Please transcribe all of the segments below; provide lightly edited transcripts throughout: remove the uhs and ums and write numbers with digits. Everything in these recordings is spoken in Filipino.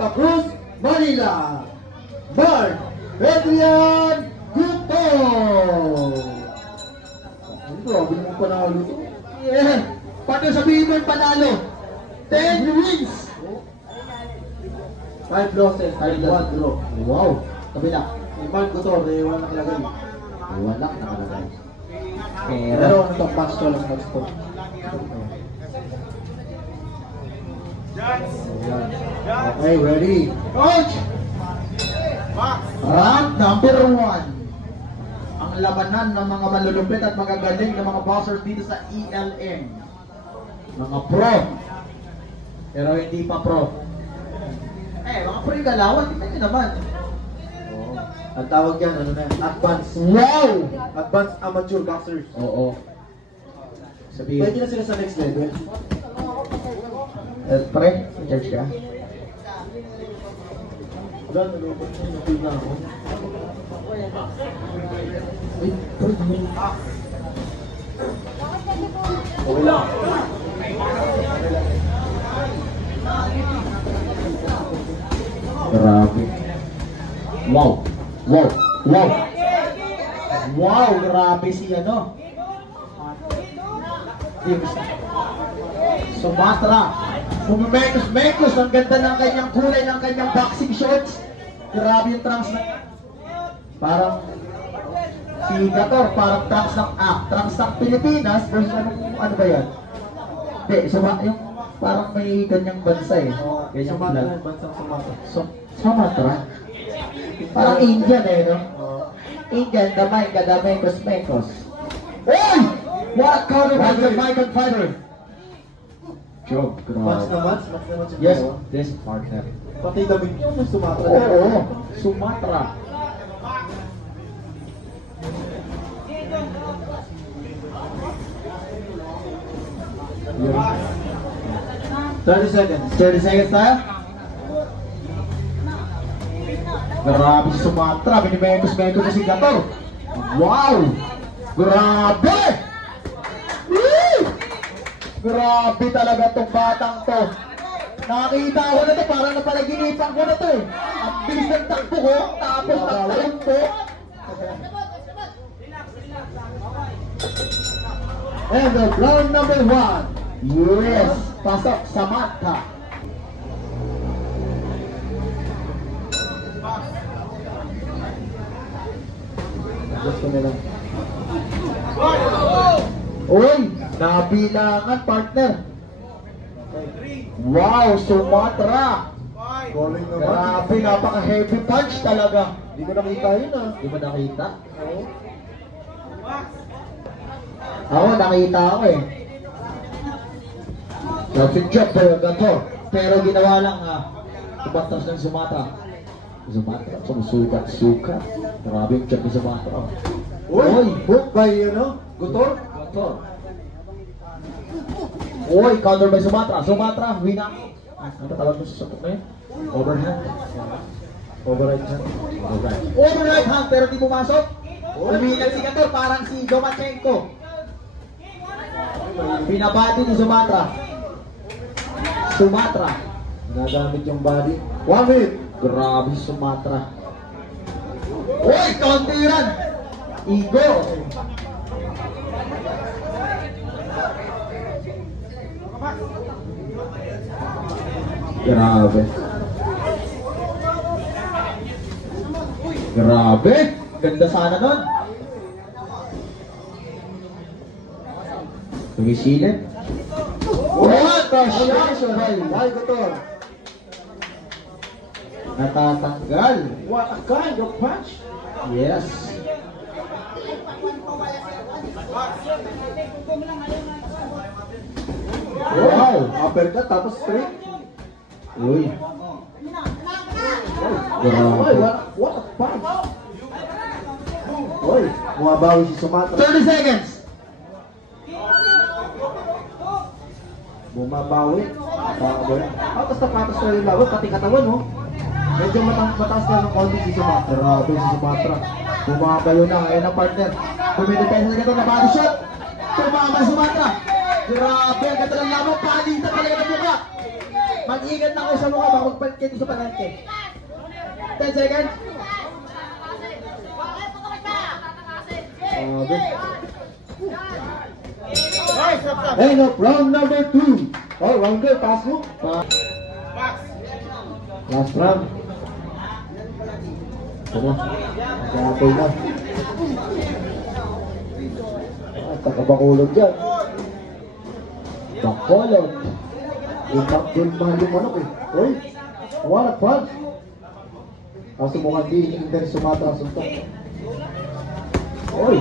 Santa Cruz, Manila, Mark Adrian Guto. Grabe naman panalo to. Yeah. Paano sabihin mo yung panalo? 10 wins. 5 losses, 1 draw. Wow. Kabila. Si Mark Guto, may 1 nakalagay. Wala nakalagay. Pero ano to, patch to lang match to. Okay, ready? Coach! Round number 1. Ang labanan ng mga malulupit at magagaling ng mga boxers dito sa ELM. Mga pro. Pero hindi pa pro. Mga pro yung galawan. Tingnan nyo naman. Ang tawag yan, ano na yan? Advanced. Wow! Advanced amateur boxers. Oo. Sabihin. Pwede na sila sa next level. Pre, church ka? Wala, nalupit na ako. Uy, Okay lang. Grabe. Wow. Wow. Wow. Wow, grabe si ano. Sumatra. Pumimekos-mekos. Ang ganda ng kanyang kulay ng kanyang boxing shorts. Grabe yung trunks na. Parang si Gator, parang trunks ng Pilipinas versus ano ba yan? Hindi, yung parang may kanyang bansa eh. Ganyang Sumatra, flag. bansang Sumatra. Sumatra? Parang Indian eh, no? Indian, damay, kadamekos-mekos. Oy! What a counter by the Jamaican fighter! Joke, Match na match? Match na match yung Yes, dalawa? this partner. Pati damit nyo, may Sumatra. Oo, Sumatra. Yeah. 30 seconds. 30 seconds tayo. Grabe si Sumatra, binimekos-mekos na si Gator. Wow! Grabe! Woo! Grabe talaga tong batang to. Nakita ko na to, parang napanaginipan ko na to eh. Ang bilis ng takbo ko, tapos nagtalon ko. And the round number 1. Yes! Pasok, Samantha. Gusto nila. Uy! Nabilangan, partner. Wow! Sumatra! Calling naman. Grabe, napaka-heavy punch talaga. Hindi ko nakita yun ah. Di ba nakita? Oo. Ako, nakita ako eh. Perfect job po yung Gator. Pero ginawa lang tumatas ng Sumatra. Sumatra, sumusukat-sukat. Grabe yung job ni Sumatra. Uy! Hook by Gutor? Gator. Uy, counter by Sumatra. Sumatra, win up. Ano tawag mo sa satok na yun? Overhand. Override hand. Override. Override hand, pero di pumasok. Umilag si Gator, parang si Lomachenko. Pinabati ni Sumatra. Sumatra. Nagamit yung body. 1 minute. Grabe si Sumatra. Uy, kauntiran! Igo! Grabe. Grabe! Ganda sana nun. Tumisilip. What the shot? Why Gutor? Natatanggal. What a kind of punch? Yes. Wow! Uppercut tapos straight. Uy. Uy, Grabe. what a punch? Uy, bumabawi si Sumatra. 30 seconds. Bumabawi. Patas na patas na rin laban, pati katawan no? Medyo mataas na ng konti si Sumatra. Grabe si Sumatra. Bumagayo na. Ayun ang partner. Pumidepensa na ito na body shot. Tumama si Sumatra. Grabe. Ang ganda ng lamang. Palitan talaga ng mukha. Mag-ingat na kayo sa mukha, baka magpalit kayo sa palengke. 10 seconds. And up round number 2. Oh, rounder, pass mo. Last round. Ano? Mag-aapol na. Tagabakulog dyan. Bakulog. Yung mahal yung manok eh. Uy, wala punch. Kaso mukhang di hindi sumatra ang suntok. Uy.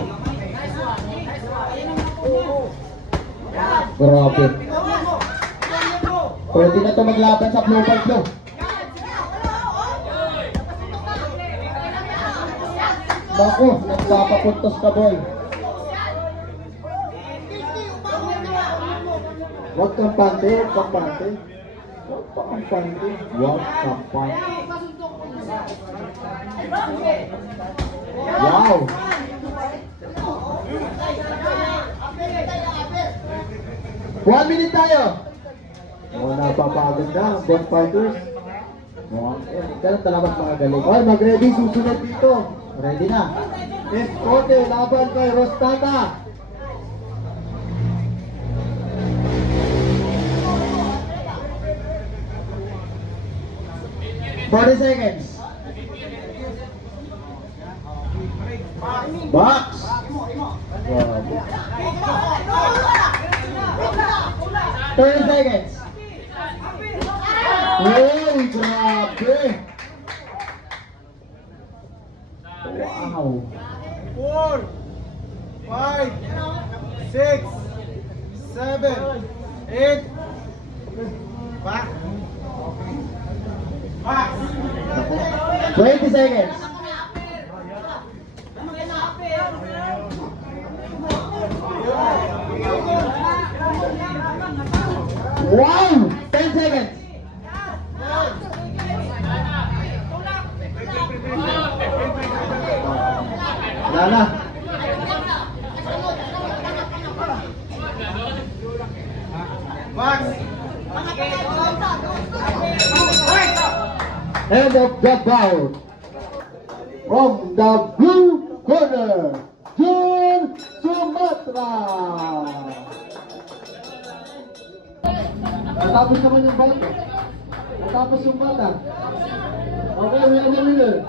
Grabe. Pwede na ito maglaban sa blue ball flow. Bako, nagpapapuntos ka boy. Huwag kang pante, huwag kang pante. Huwag kang pante. Huwag kang pante. Wow! One minute tayo. Mga napapagod na ang both fighters. Ganun talaga mga galing. Ay, mag-ready susunod dito. Ready na. Escote, laban kay Rostata. Forty seconds. Box! Grabe. 30 seconds. Uy, grabe! Wow! 4, 5, 6, 7, 8, back. 20 seconds. Wow! 10 seconds. Lala! Max. End of the bout. From the blue corner, Jun Sumatra. Natapos naman yung bout. Natapos yung bout. Okay, winner.